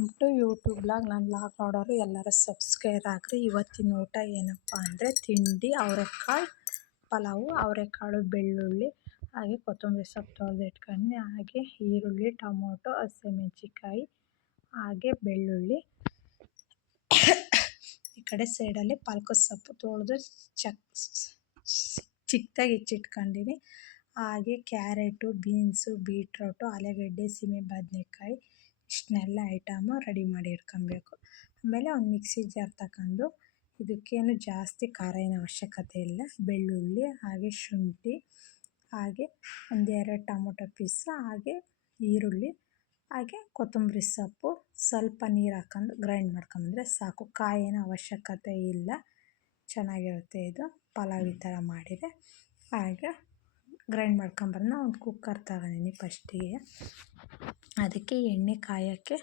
Welcome to YouTube blog. ನನ್ನ blog ನೋಡೋರು ಎಲ್ಲರೂ ಸಬ್ಸ್ಕ್ರೈಬ್ ಆಗ್ರಿ. ಇವತ್ತಿನ ಊಟ ಏನಪ್ಪ ಅಂದರೆ ತಿಂಡಿ ಅವರೆಕಾಳು ಪಲಾವು. ಅವರೆಕಾಳು ಬೆಳ್ಳುಳ್ಳಿ ಹಾಗೆ ಕೊತ್ತಂಬರಿ ಸೊಪ್ಪು ತೊಳೆದು ಇಟ್ಕೊಂಡು, ಹಾಗೆ ಈರುಳ್ಳಿ, ಟೊಮೊಟೊ, ಹಸಿಮೆಣಸಿಕಾಯಿ ಹಾಗೆ ಬೆಳ್ಳುಳ್ಳಿ. ಈ ಕಡೆ ಸೈಡಲ್ಲಿ ಪಾಲಕ್ ಸೊಪ್ಪು ತೊಳೆದು ಚಿಕ್ಕದಾಗಿ ಹೆಚ್ಚಿಟ್ಕೊಂಡಿನಿ. ಹಾಗೆ ಕ್ಯಾರೆಟು, ಬೀನ್ಸು, ಬೀಟ್ರೋಟು, ಆಲೂಗಡ್ಡೆ, ಸೀಮೆ ಬದನೆಕಾಯಿ ಇಷ್ಟನ್ನೆಲ್ಲ ಐಟಮು ರೆಡಿ ಮಾಡಿ ಇಟ್ಕೊಬೇಕು. ಆಮೇಲೆ ಒಂದು ಮಿಕ್ಸಿ ಜಾರ್ ತಗೊಂಡು, ಇದಕ್ಕೇನು ಜಾಸ್ತಿ ಖಾರ ಏನು ಅವಶ್ಯಕತೆ ಇಲ್ಲ. ಬೆಳ್ಳುಳ್ಳಿ ಹಾಗೆ ಶುಂಠಿ ಹಾಗೆ ಒಂದೆರಡು ಟೊಮೊಟೊ ಪೀಸ್ ಹಾಗೆ ಈರುಳ್ಳಿ ಹಾಗೆ ಕೊತ್ತಂಬರಿ ಸೊಪ್ಪು ಸ್ವಲ್ಪ ನೀರು ಹಾಕೊಂಡು ಗ್ರೈಂಡ್ ಮಾಡ್ಕೊಂಬಂದರೆ ಸಾಕು. ಕಾಯಿನ ಅವಶ್ಯಕತೆ ಇಲ್ಲ, ಚೆನ್ನಾಗಿರುತ್ತೆ ಇದು ಪಲಾವ್ ಈ ಥರ ಮಾಡಿದರೆ. ಹಾಗೆ ಗ್ರೈಂಡ್ ಮಾಡ್ಕೊಂಬಂದು ಒಂದು ಕುಕ್ಕರ್ ತಗೊಂಡಿನಿ. ಫಸ್ಟಿಗೆ ಅದಕ್ಕೆ ಎಣ್ಣೆ ಕಾಯೋಕ್ಕೆ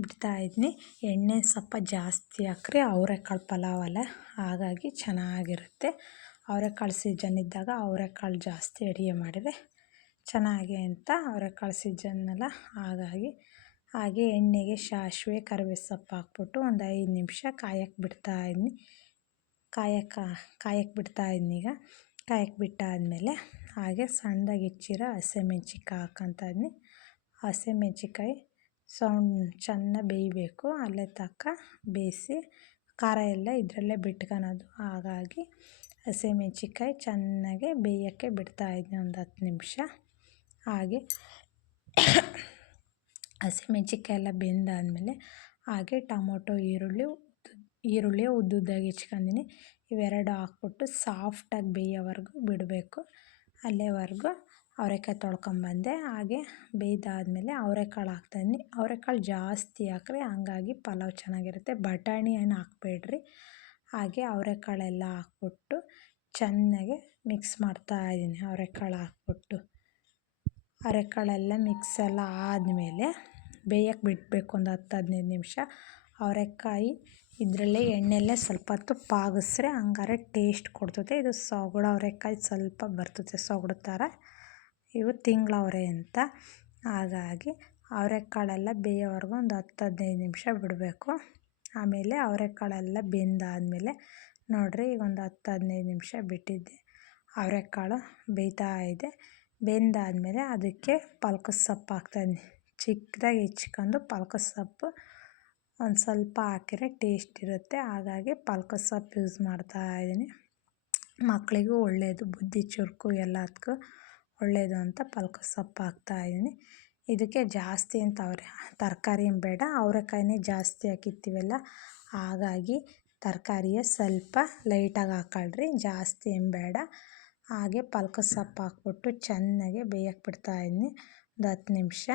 ಬಿಡ್ತಾಯಿದ್ನಿ. ಎಣ್ಣೆ ಸ್ವಲ್ಪ ಜಾಸ್ತಿ ಹಾಕ್ರಿ, ಅವರೆಕಾಳು ಪಲಾವಲ್ಲ, ಹಾಗಾಗಿ ಚೆನ್ನಾಗಿರುತ್ತೆ. ಅವರೆಕಾಳು ಸೀಸನ್ ಇದ್ದಾಗ ಅವರೆಕಾಳು ಜಾಸ್ತಿ ಅಡುಗೆ ಮಾಡಿದರೆ ಚೆನ್ನಾಗಿ ಅಂತ ಅವರೆಕಾಳು ಸೀಸನ್ನಲ್ಲ, ಹಾಗೆ ಎಣ್ಣೆಗೆ ಸಾಸಿವೆ ಕರಿಬೇವು ಸೊಪ್ಪು ಹಾಕ್ಬಿಟ್ಟು ಒಂದು 5 ನಿಮಿಷ ಕಾಯಕ್ಕೆ ಬಿಡ್ತಾಯಿದ್ನಿ. ಕಾಯಕ್ಕೆ ಬಿಡ್ತಾಯಿದ್ನಿ. ಈಗ ಕಾಯಕ್ಕೆ ಬಿಟ್ಟಾದಮೇಲೆ ಹಾಗೆ ಸಣ್ಣದಾಗಿ ಹೆಚ್ಚಿರೋ ಹಸಿಮೆಣ್ಸಿಕಾಯಿ ಹಾಕ್ಕೊತಾ ಇದ್ನಿ. ಹಸಿಮೆಣ್ಸಿಕಾಯಿ ಚೆನ್ನಾಗಿ ಬೇಯಬೇಕು, ಅಲ್ಲೇ ತನಕ ಬೇಯಿಸಿ ಖಾರ ಎಲ್ಲ ಇದರಲ್ಲೇ ಬಿಟ್ಕೊಳೋದು. ಹಾಗಾಗಿ ಹಸಿಮೆಣ್ಸಿಕಾಯಿ ಚೆನ್ನಾಗಿ ಬೇಯೋಕ್ಕೆ ಬಿಡ್ತಾಯಿದ್ನಿ ಒಂದು 10 ನಿಮಿಷ. ಹಾಗೆ ಹಸಿಮೆಣ್ಸಿಕಾಯಿ ಎಲ್ಲ ಬೆಂದಾದಮೇಲೆ ಹಾಗೆ ಟೊಮೊಟೊ, ಈರುಳ್ಳಿ ಉದ್ದುದ್ದಾಗಿ ಹೆಚ್ಕೊಂಡಿನಿ. ಇವೆರಡು ಹಾಕ್ಬಿಟ್ಟು ಸಾಫ್ಟಾಗಿ ಬೇಯೋವರೆಗೂ ಬಿಡಬೇಕು. ಅಲ್ಲೇವರೆಗೂ ಅವರೆಕಾಯಿ ತೊಳ್ಕೊಂಬಂದೆ. ಹಾಗೆ ಬೇಯ್ದಾದಮೇಲೆ ಅವರೆಕಾಳು ಹಾಕ್ತಾಯಿದ್ನಿ. ಅವರೆಕಾಳು ಜಾಸ್ತಿ ಹಾಕ್ರಿ, ಹಂಗಾಗಿ ಪಲಾವ್ ಚೆನ್ನಾಗಿರುತ್ತೆ. ಬಟಾಣಿ ಏನು ಹಾಕ್ಬೇಡ್ರಿ. ಹಾಗೆ ಅವರೆಕಾಳೆಲ್ಲ ಹಾಕ್ಬಿಟ್ಟು ಚೆನ್ನಾಗಿ ಮಿಕ್ಸ್ ಮಾಡ್ತಾಯಿದ್ದೀನಿ. ಅವರೆಕಾಳೆಲ್ಲ ಮಿಕ್ಸ್ ಎಲ್ಲ ಆದಮೇಲೆ ಬೇಯಕ್ಕೆ ಬಿಡಬೇಕು ಒಂದು 10-15 ನಿಮಿಷ. ಅವರೆಕಾಯಿ ಇದರಲ್ಲೇ ಎಣ್ಣೆಲ್ಲೇ ಸ್ವಲ್ಪ ಹೊತ್ತು ಪಾಗಿಸ್ರೆ ಹಂಗಾರೆ ಟೇಸ್ಟ್ ಕೊಡ್ತದೆ. ಇದು ಸೊಗಡು ಅವರೆಕಾಯಿ ಸ್ವಲ್ಪ ಬರ್ತದೆ, ಸೊಗಡು ಥರ. ಇವು ತಿಂಗಳವರೆ ಅಂತ, ಹಾಗಾಗಿ ಅವರೆಕಾಳೆಲ್ಲ ಬೇಯೋವರೆಗೂ ಒಂದು 10-15 ನಿಮಿಷ ಬಿಡಬೇಕು. ಆಮೇಲೆ ಅವರೆಕಾಳೆಲ್ಲ ಬೆಂದಾದಮೇಲೆ ನೋಡಿರಿ, ಈಗ ಒಂದು 10-15 ನಿಮಿಷ ಬಿಟ್ಟಿದ್ದೆ, ಅವರೆಕಾಳು ಬೇಯ್ತಾ ಇದೆ. ಬೆಂದಾದಮೇಲೆ ಅದಕ್ಕೆ ಪಾಲಕ್ ಸೊಪ್ಪು ಹಾಕ್ತಾಯಿದ್ನಿ. ಚಿಕ್ಕದಾಗಿ ಹೆಚ್ಕೊಂಡು ಪಾಲಕ್ ಸೊಪ್ಪು ಒಂದು ಸ್ವಲ್ಪ ಹಾಕಿದ್ರೆ ಟೇಸ್ಟ್ ಇರುತ್ತೆ, ಹಾಗಾಗಿ ಪಾಲಕ್ ಸೊಪ್ಪು ಯೂಸ್ ಮಾಡ್ತಾಯಿದ್ದೀನಿ. ಮಕ್ಕಳಿಗೂ ಒಳ್ಳೆಯದು, ಬುದ್ಧಿ ಚುರುಕು ಎಲ್ಲದಕ್ಕೂ ಒಳ್ಳೆಯದು ಅಂತ ಪಾಲಕ್ ಸೊಪ್ಪು ಹಾಕ್ತಾಯಿದ್ದೀನಿ. ಇದಕ್ಕೆ ಜಾಸ್ತಿ ಅಂತ ತರಕಾರಿ ಏನು ಬೇಡ, ಅವರೆಕಾಯಿನೇ ಜಾಸ್ತಿ ಹಾಕಿರ್ತೀವಲ್ಲ, ಹಾಗಾಗಿ ತರಕಾರಿಯೇ ಸ್ವಲ್ಪ ಲೈಟಾಗಿ ಹಾಕೊಳ್ರಿ, ಜಾಸ್ತಿ ಏನು ಬೇಡ. ಹಾಗೆ ಪಾಲಕ್ ಸೊಪ್ಪು ಹಾಕ್ಬಿಟ್ಟು ಚೆನ್ನಾಗಿ ಬೇಯಕ್ಕೆ ಬಿಡ್ತಾಯಿದ್ದೀನಿ ಒಂದು 10 ನಿಮಿಷ.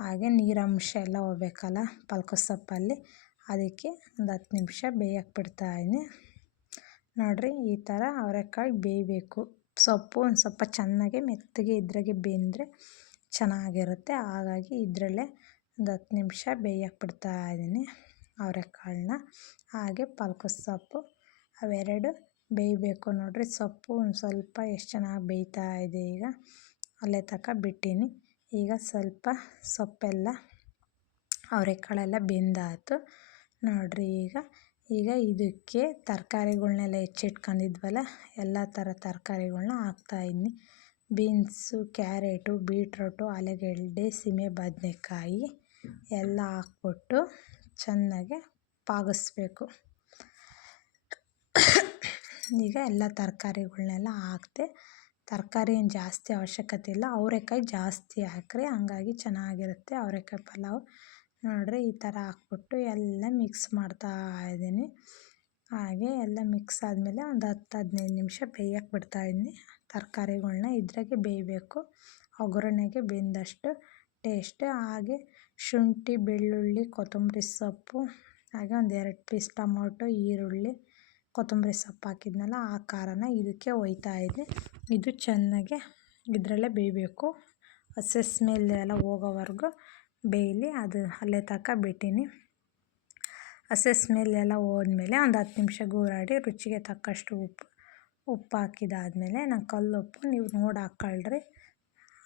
ಹಾಗೆ ನೀರಂಶ ಎಲ್ಲ ಹೋಗ್ಬೇಕಲ್ಲ ಪಾಲಕ್ ಸೊಪ್ಪಲ್ಲಿ, ಅದಕ್ಕೆ ಒಂದು 10 ನಿಮಿಷ ಬೇಯಕ್ಕೆ ಬಿಡ್ತಾಯಿದ್ದೀನಿ. ನೋಡಿರಿ, ಈ ಥರ ಅವರೆಕಾಳು ಬೇಯಬೇಕು. ಸೊಪ್ಪು ಒಂದು ಸ್ವಲ್ಪ ಚೆನ್ನಾಗಿ ಮೆತ್ತಗೆ ಇದ್ರಾಗೆ ಬೆಂದರೆ ಚೆನ್ನಾಗಿರುತ್ತೆ. ಹಾಗಾಗಿ ಇದರಲ್ಲೇ ಒಂದು 10 ನಿಮಿಷ ಬೇಯಕ್ಕೆ ಬಿಡ್ತಾಯಿದ್ದೀನಿ ಅವರೆಕಾಳನ್ನ. ಹಾಗೆ ಪಾಲಕ್ ಸೊಪ್ಪು ಅವೆರಡು ಬೇಯಬೇಕು. ನೋಡಿರಿ, ಸೊಪ್ಪು ಒಂದು ಸ್ವಲ್ಪ ಎಷ್ಟು ಚೆನ್ನಾಗಿ ಬೇಯ್ತಾ ಇದೆ. ಈಗ ಅಲ್ಲೇ ತನಕ ಬಿಟ್ಟೀನಿ. ಈಗ ಸ್ವಲ್ಪ ಸೊಪ್ಪೆಲ್ಲ ಅವರೆಕಾಳೆಲ್ಲ ಬೆಂದಾಯ್ತು ನೋಡಿರಿ. ಈಗ ಇದಕ್ಕೆ ತರಕಾರಿಗಳ್ನೆಲ್ಲ ಹೆಚ್ಚಿಟ್ಕೊಂಡಿದ್ವಲ್ಲ, ಎಲ್ಲ ಥರ ತರಕಾರಿಗಳ್ನ ಹಾಕ್ತಾಯಿದ್ನಿ. ಬೀನ್ಸು, ಕ್ಯಾರೆಟು, ಬೀಟ್ರೋಟು, ಆಲೂಗಡ್ಡೆ, ಸೀಮೆ ಬದನೆಕಾಯಿ ಎಲ್ಲ ಹಾಕ್ಬಿಟ್ಟು ಚೆನ್ನಾಗಿ ಪಾಗಿಸ್ಬೇಕು. ಈಗ ಎಲ್ಲ ತರಕಾರಿಗಳ್ನೆಲ್ಲ ಹಾಕ್ದೆ. ತರಕಾರಿ ಏನು ಜಾಸ್ತಿ ಅವಶ್ಯಕತೆ ಇಲ್ಲ, ಅವರೆಕಾಯಿ ಜಾಸ್ತಿ ಹಾಕ್ರಿ, ಹಂಗಾಗಿ ಚೆನ್ನಾಗಿರುತ್ತೆ ಅವರೆಕಾಯಿ ಪಲಾವ್. ನೋಡಿರಿ, ಈ ಥರ ಹಾಕ್ಬಿಟ್ಟು ಎಲ್ಲ ಮಿಕ್ಸ್ ಮಾಡ್ತಾಯಿದ್ದೀನಿ. ಹಾಗೆ ಎಲ್ಲ ಮಿಕ್ಸ್ ಆದಮೇಲೆ ಒಂದು 10-15 ನಿಮಿಷ ಬೇಯಕ್ಕೆ ಬಿಡ್ತಾಯಿದ್ದೀನಿ. ತರಕಾರಿಗಳ್ನ ಇದ್ರಾಗೆ ಬೇಯಬೇಕು, ಒಗ್ಗರಣೆಗೆ ಬೆಂದಷ್ಟು ಟೇಸ್ಟ್. ಹಾಗೆ ಶುಂಠಿ, ಬೆಳ್ಳುಳ್ಳಿ, ಕೊತ್ತಂಬರಿ ಸೊಪ್ಪು ಹಾಗೆ ಒಂದು 2 ಪೀಸ್ ಟೊಮೊಟೊ, ಈರುಳ್ಳಿ, ಕೊತ್ತಂಬರಿ ಸೊಪ್ಪು ಹಾಕಿದ್ನಲ್ಲ, ಆ ಖಾರನ ಇದಕ್ಕೆ ಒಯ್ತಾಯಿದ್ದೆ. ಇದು ಚೆನ್ನಾಗಿ ಇದರಲ್ಲೇ ಬೇಯಬೇಕು, ಹಸಿ ಸ್ಮೆಲ್ ಎಲ್ಲ ಹೋಗೋವರೆಗೂ ಬೇಯಲಿ. ಅದು ಅಲ್ಲೇ ತನಕ ಬಿಟ್ಟೀನಿ. ಹಸಿ ಸ್ಮೆಲ್ ಎಲ್ಲ ಹೋದ್ಮೇಲೆ ಒಂದು 10 ನಿಮಿಷ ಗೂರಾಡಿ ರುಚಿಗೆ ತಕ್ಕಷ್ಟು ಉಪ್ಪು ಹಾಕಿದಾದಮೇಲೆ, ನಾನು ಕಲ್ಲುಪ್ಪು ನೀವು ನೋಡಿ ಹಾಕ್ಕೊಳ್ರಿ.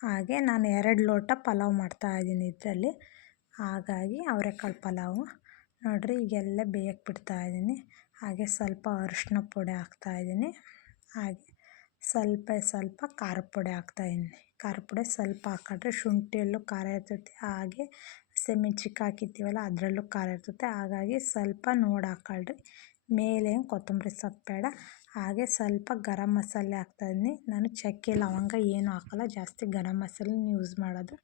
ಹಾಗೆ ನಾನು 2 ಲೋಟ ಪಲಾವ್ ಮಾಡ್ತಾಯಿದ್ದೀನಿ. ಇದರಲ್ಲಿ ಹಾಗಾಗಿ ಅವರೆಕಾಳು ಪಲಾವು ನೋಡಿರಿ ಈಗೆಲ್ಲ ಬೇಯಕ್ಕೆ ಬಿಡ್ತಾಯಿದ್ದೀನಿ. ಹಾಗೆ ಸ್ವಲ್ಪ ಅರಿಶಿನ ಪುಡಿ ಹಾಕ್ತಾಯಿದ್ದೀನಿ. ಹಾಗೆ ಸ್ವಲ್ಪ ಖಾರದ ಪುಡಿ ಹಾಕ್ತಾಯಿದ್ದೀನಿ. ಖಾರದ ಪುಡಿ ಸ್ವಲ್ಪ ಹಾಕೊಂಡ್ರೆ ಶುಂಠಿಯಲ್ಲೂ ಖಾರ ಇರ್ತೈತೆ, ಹಾಗೆ ಹಸಿಮೆಣ್ಸಿನ್ಕಾಯಿ ಹಾಕಿರ್ತೀವಲ್ಲ ಅದರಲ್ಲೂ ಖಾರ ಇರ್ತೈತೆ. ಹಾಗಾಗಿ ಸ್ವಲ್ಪ ನೋಡಿ ಹಾಕ್ಕೊಳ್ರಿ. ಮೇಲೆ ಕೊತ್ತಂಬರಿ ಸೊಪ್ಪು ಬೇಡ. ಹಾಗೆ ಸ್ವಲ್ಪ ಗರಂ ಮಸಾಲೆ ಹಾಕ್ತಾಯಿದ್ದೀನಿ. ನಾನು ಚಕ್ಕೆ ಲವಂಗ ಏನೂ ಹಾಕೋಲ್ಲ, ಜಾಸ್ತಿ ಗರಂ ಮಸಾಲೆ ಯೂಸ್ ಮಾಡೋದು.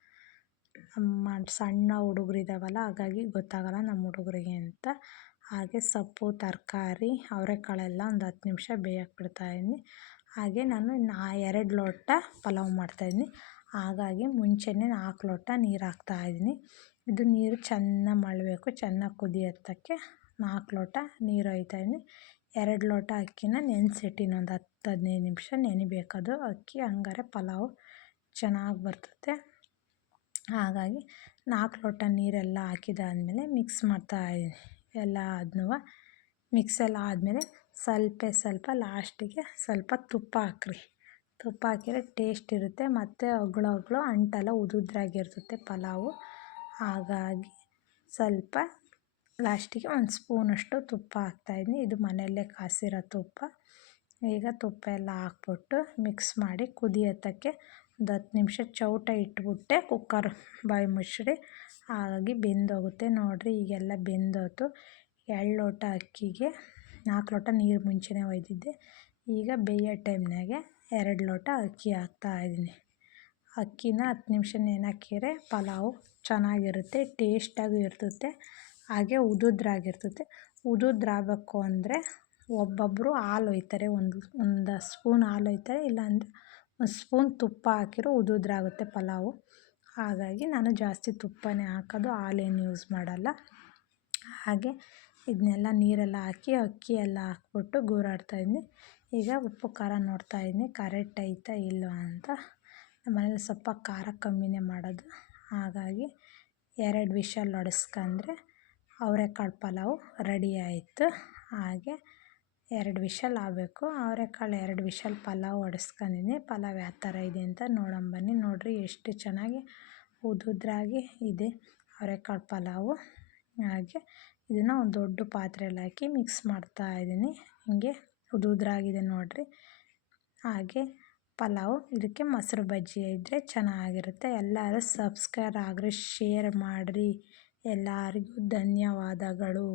ಸಣ್ಣ ಹುಡುಗರು ಇದ್ದಾವಲ್ಲ, ಹಾಗಾಗಿ ಗೊತ್ತಾಗಲ್ಲ ನಮ್ಮ ಹುಡುಗರಿಗೆ ಅಂತ. ಹಾಗೆ ಸೊಪ್ಪು ತರಕಾರಿ ಅವರೆಕಾಳೆಲ್ಲ ಒಂದು 10 ನಿಮಿಷ ಬೇಯಕ್ಕೆ ಬಿಡ್ತಾಯಿದ್ದೀನಿ. ಹಾಗೆ ನಾನು 2 ಲೋಟ ಪಲಾವ್ ಮಾಡ್ತಾಯಿದ್ದೀನಿ. ಹಾಗಾಗಿ ಮುಂಚೆನೇ 4 ಲೋಟ ನೀರು ಹಾಕ್ತಾಯಿದ್ದೀನಿ. ಇದು ನೀರು ಚೆನ್ನಾಗಿ ಮಳ್ಳಬೇಕು. ಚೆನ್ನಾಗಿ ಕುದಿಯೋತ್ತಕ್ಕೆ 4 ಲೋಟ ನೀರು ಒಯ್ತಾಯಿದ್ದೀನಿ. 2 ಲೋಟ ಅಕ್ಕಿನ ನೆನೆಸಿಟ್ಟಿನಿ, ಒಂದು 10-15 ನಿಮಿಷ ನೆನಿಬೇಕದು ಅಕ್ಕಿ, ಹಂಗಾರೆ ಪಲಾವು ಚೆನ್ನಾಗಿ ಬರ್ತದೆ. ಹಾಗಾಗಿ 4 ಲೋಟ ನೀರೆಲ್ಲ ಹಾಕಿದಾದ್ಮೇಲೆ ಮಿಕ್ಸ್ ಮಾಡ್ತಾಯಿದ್ದೀನಿ. ಎಲ್ಲ ಅದನ್ನೂ ಮಿಕ್ಸ್ ಎಲ್ಲ ಆದಮೇಲೆ ಸ್ವಲ್ಪ ಲಾಸ್ಟಿಗೆ ಸ್ವಲ್ಪ ತುಪ್ಪ ಹಾಕ್ರಿ. ತುಪ್ಪ ಹಾಕಿದ್ರೆ ಟೇಸ್ಟ್ ಇರುತ್ತೆ, ಮತ್ತು ಅಗಳು ಅಂಟಲ್ಲ, ಉದುದ್ರಾಗಿರ್ತದೆ ಪಲಾವು. ಹಾಗಾಗಿ ಸ್ವಲ್ಪ ಲಾಸ್ಟಿಗೆ ಒಂದು ಸ್ಪೂನಷ್ಟು ತುಪ್ಪ ಹಾಕ್ತಾಯಿದ್ದೀನಿ. ಇದು ಮನೆಯಲ್ಲೇ ಕಾಸಿರೋ ತುಪ್ಪ. ಈಗ ತುಪ್ಪ ಎಲ್ಲ ಹಾಕ್ಬಿಟ್ಟು ಮಿಕ್ಸ್ ಮಾಡಿ ಕುದಿಯೋತ್ತಕ್ಕೆ ಒಂದು 10 ನಿಮಿಷ ಚೌಟ ಇಟ್ಬಿಟ್ಟೆ ಕುಕ್ಕರ್ ಬಾಯಿ ಮುಚ್ಚಿರಿ. ಹಾಗಾಗಿ ಬೆಂದೋಗುತ್ತೆ. ನೋಡಿರಿ ಈಗೆಲ್ಲ ಬೆಂದೋಯ್ತು. 2 ಲೋಟ ಅಕ್ಕಿಗೆ 4 ಲೋಟ ನೀರು ಮುಂಚೆನೇ ಒಯ್ದಿದ್ದೆ. ಈಗ ಬೇಯೋ ಟೈಮ್ನಾಗೆ 2 ಲೋಟ ಅಕ್ಕಿ ಹಾಕ್ತಾಯಿದ್ದೀನಿ. ಅಕ್ಕಿನ 10 ನಿಮಿಷ ನೆನೆಹಾಕಿದ್ರೆ ಪಲಾವು ಚೆನ್ನಾಗಿರುತ್ತೆ, ಟೇಸ್ಟಾಗೂ ಇರ್ತದೆ. ಹಾಗೆ ಉದುದ್ರಾಗಿರ್ತದೆ. ಉದುದ್ರಾಗಬೇಕು ಅಂದರೆ ಒಬ್ಬೊಬ್ಬರು ಹಾಲು ಒಯ್ತಾರೆ, ಒಂದು ಸ್ಪೂನ್ ಹಾಲು ಒಯ್ತಾರೆ, ಇಲ್ಲಾಂದರೆ ಒಂದು ಸ್ಪೂನ್ ತುಪ್ಪ ಹಾಕಿರೋ ಉದುದ್ರಾಗುತ್ತೆ ಪಲಾವು. ಹಾಗಾಗಿ ನಾನು ಜಾಸ್ತಿ ತುಪ್ಪನೇ ಹಾಕೋದು, ಹಾಲೇನು ಯೂಸ್ ಮಾಡಲ್ಲ. ಹಾಗೆ ಇದನ್ನೆಲ್ಲ ನೀರೆಲ್ಲ ಹಾಕಿ ಅಕ್ಕಿ ಎಲ್ಲ ಹಾಕ್ಬಿಟ್ಟು ಗೂರಾಡ್ತಾಯಿದ್ದೀನಿ. ಈಗ ಉಪ್ಪು ಖಾರ ನೋಡ್ತಾಯಿದ್ದೀನಿ ಕರೆಕ್ಟ್ ಐತಾ ಇಲ್ವಾ ಅಂತ. ನಮ್ಮ ಮನೇಲಿ ಸ್ವಲ್ಪ ಖಾರ ಕಮ್ಮಿನೇ ಮಾಡೋದು. ಹಾಗಾಗಿ 2 ವಿಷಲ್ ಹೊಡೆಸ್ಕೊಂಡ್ರೆ ಅವರೆಕಾಳು ಪಲಾವು ರೆಡಿ ಆಯಿತು. ಹಾಗೆ 2 ವಿಷಲ್ ಆಗಬೇಕು. ಅವರೆಕಾಳು 2 ವಿಷಲ್ ಪಲಾವ್ ಹೊಡೆಸ್ಕೊಂಡಿದ್ದೀನಿ. ಪಲಾವ್ ಯಾವ ಥರ ಇದೆ ಅಂತ ನೋಡಂಬನ್ನಿ. ನೋಡಿರಿ ಎಷ್ಟು ಚೆನ್ನಾಗಿ ಉದುದ್ರಾಗಿ ಇದೆ ಅವರೆಕಾಳು ಪಲಾವು. ಹಾಗೆ ಇದನ್ನು ಒಂದು ದೊಡ್ಡ ಪಾತ್ರೆಯಲ್ಲಿ ಹಾಕಿ ಮಿಕ್ಸ್ ಮಾಡ್ತಾಯಿದ್ದೀನಿ. ಹಿಂಗೆ ಉದುದ್ರಾಗಿದೆ ನೋಡಿರಿ. ಹಾಗೆ ಪಲಾವು, ಇದಕ್ಕೆ ಮೊಸರು ಬಜ್ಜಿ ಇದ್ದರೆ ಚೆನ್ನಾಗಿರುತ್ತೆ. ಎಲ್ಲರೂ ಸಬ್ಸ್ಕ್ರೈಬ್ ಆಗಿರಿ, ಶೇರ್ ಮಾಡಿರಿ. ಎಲ್ಲರಿಗೂ ಧನ್ಯವಾದಗಳು.